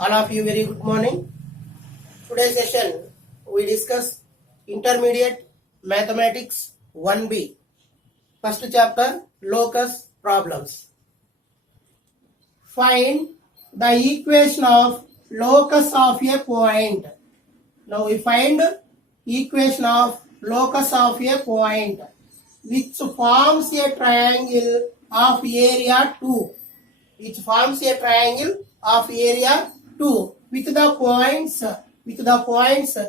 All of you very good morning. Today's session we discuss intermediate mathematics 1B. First chapter locus problems. Find the equation of locus of a point. Now we find equation of locus of a point which forms a triangle of area 2. Which forms a triangle of area 2 with the points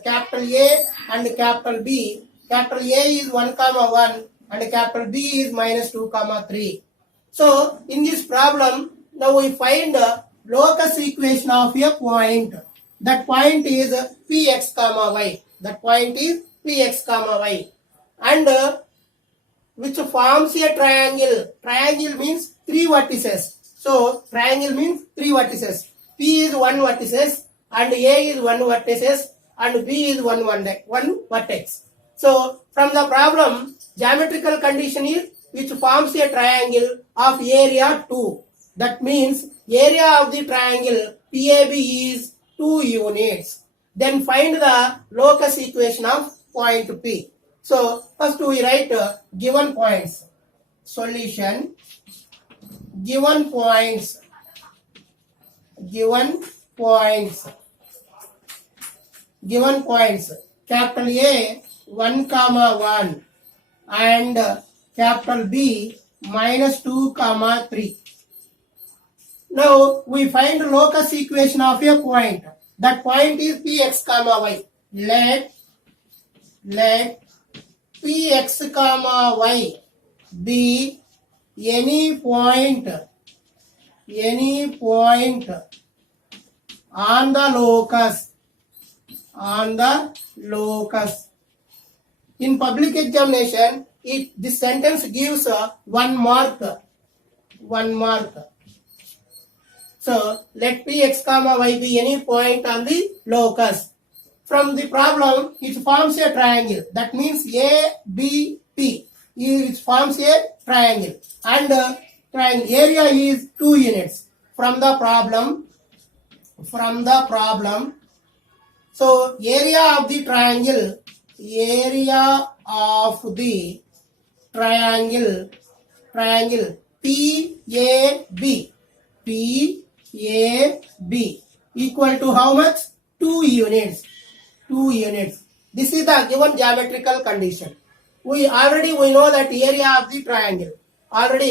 capital A and capital B. Capital A is 1, 1 and capital B is minus 2, 3. So in this problem, now we find the locus equation of a point. That point is Px, y. That point is Px, y. And which forms a triangle. Triangle means 3 vertices. So triangle means 3 vertices. P is 1 vertices and A is 1 vertices and B is one vertex. So from the problem, geometrical condition is which forms a triangle of area 2. That means area of the triangle PAB is 2 units. Then find the locus equation of point P. So first we write given points. Solution. Given points capital A 1, 1 and capital B minus 2, 3. Now we find locus equation of a point. That point is Px, y. Let Px, y be any point on the locus. In public examination, this sentence gives 1 mark. So let Px, y be any point on the locus. From the problem, it forms a triangle. That means A, B, P. It forms a triangle. And triangle area is 2 units. From the problem, so area of the triangle PAB equal to how much? 2 units. This is the given geometrical condition. We know that area of the triangle. Is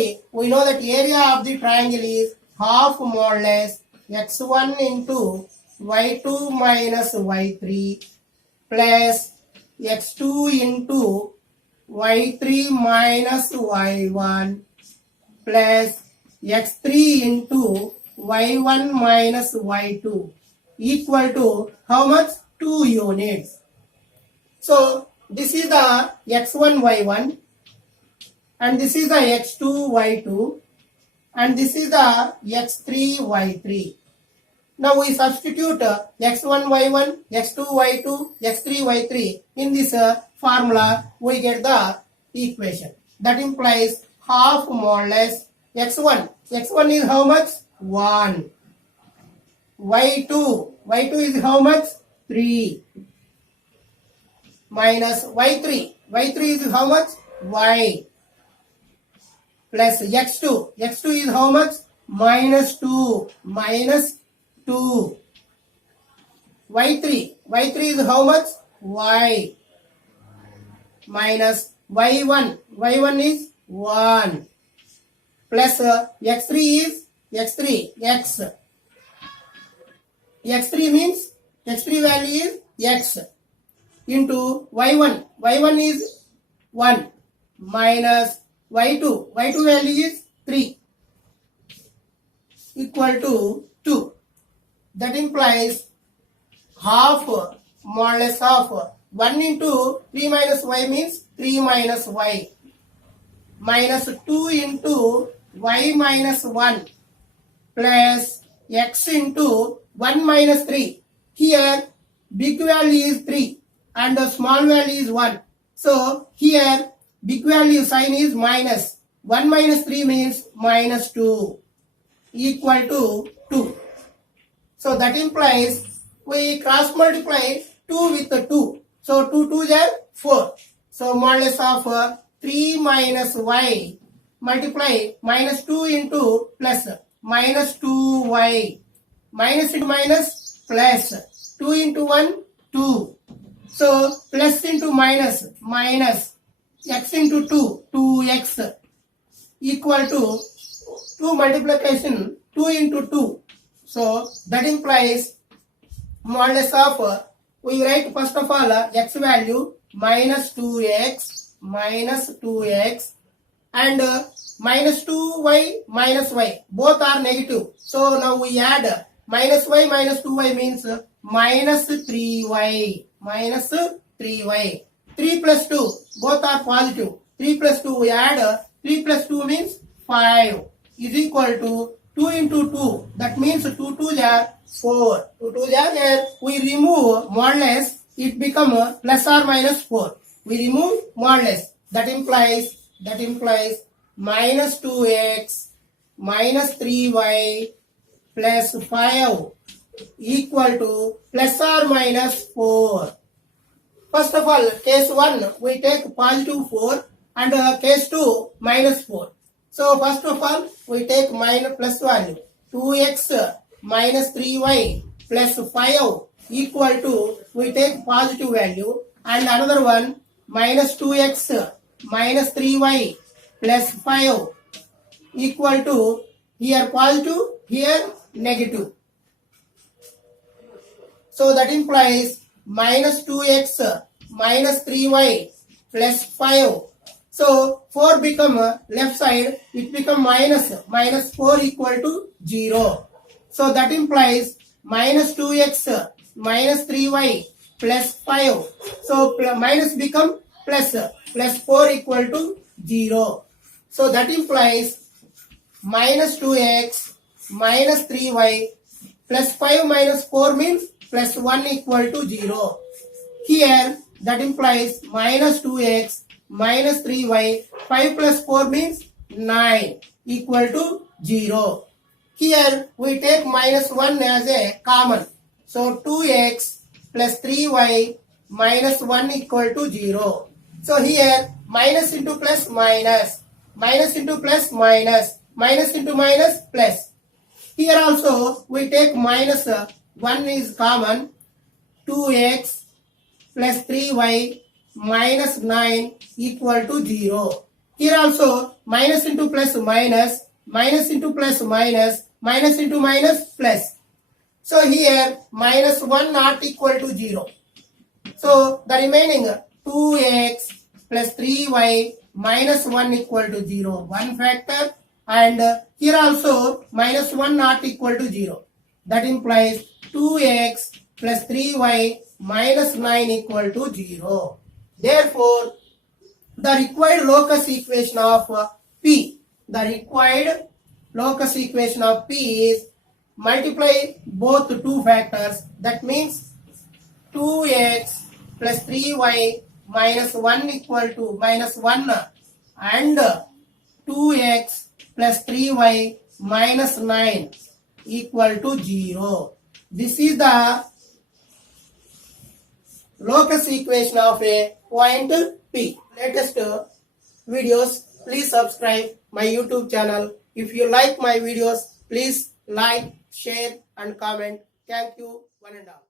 half more or less x1 into y2 minus y3 plus x2 into y3 minus y1 plus x3 into y1 minus y2 equal to how much? 2 units. So this is the x1 y1 and this is the x2 y2 and this is the x3 y3. Now we substitute x1 y1, x2 y2, x3 y3 in this formula. We get the equation. That implies half more or less x1 is how much? 1. y2 is how much? 3 minus y3 is how much? Y plus x2 is how much? minus 2 y3 is how much? Y minus y1 is 1 plus x3 is x means x3 value is x into y1 is 1 minus y2 value is 3 equal to 2. That implies half, more or less half. 1 into 3 minus y means 3 minus y minus 2 into y minus 1 plus x into 1 minus 3. Here big value is 3 and the small value is 1. So here big value sign is minus. 1 minus 3 means minus 2 equal to 2. So that implies we cross multiply 2 with 2. So 2 2s are 4. So modulus of 3 minus y multiply minus 2 into plus minus 2y. Minus into minus plus 2 into 1 2. So plus into minus minus x into 2 2x equal to 2 multiplication 2 into 2. So that implies modulus of we write first of all x value minus 2x and minus 2y minus y both are negative. So now we add minus y minus 2y means minus 3y 3 plus 2 both are positive. 3 plus 2 we add 3 plus 2 means 5 is equal to 2 into 2, that means 2 2s are 4. 2 2s are here. We remove modulus, it become plus or minus 4. We remove modulus, that implies minus 2x minus 3y plus 5 equal to plus or minus 4. First of all, case 1 we take positive 4 and case 2 minus 4. So first of all we take minus plus value 2x minus 3y plus 5 equal to we take positive value, and another one minus 2x minus 3y plus 5 equal to here positive, here negative. So that implies minus 2x minus 3y plus 5. So 4 become left side, it become minus 4 equal to 0. So that implies minus 2x minus 3y plus 5. So minus become plus 4 equal to 0. So that implies minus 2x minus 3y plus 5 minus 4 means plus 1 equal to 0. Here that implies minus 2x minus 3y 5 plus 4 means 9 equal to 0. Here we take minus 1 as a common. So 2x plus 3y minus 1 equal to 0. So here minus into plus minus, minus into plus minus, minus into minus plus. Here also we take minus 1 is common, 2x plus 3y minus 9 equal to 0. Here also minus into plus minus, minus into plus minus, minus into minus plus. So here minus 1 not equal to 0. So the remaining 2x plus 3y minus 1 equal to 0. One factor, and here also minus 1 not equal to 0. That implies 2x plus 3y minus 9 equal to 0. Therefore, the required locus equation of P, is multiply both two factors. That means 2x plus 3y minus 1 equal to minus 1 and 2x plus 3y minus 9 equal to 0. This is the locus equation of a point P. Latest videos, please subscribe my YouTube channel. If you like my videos, please like, share and comment. Thank you one and all.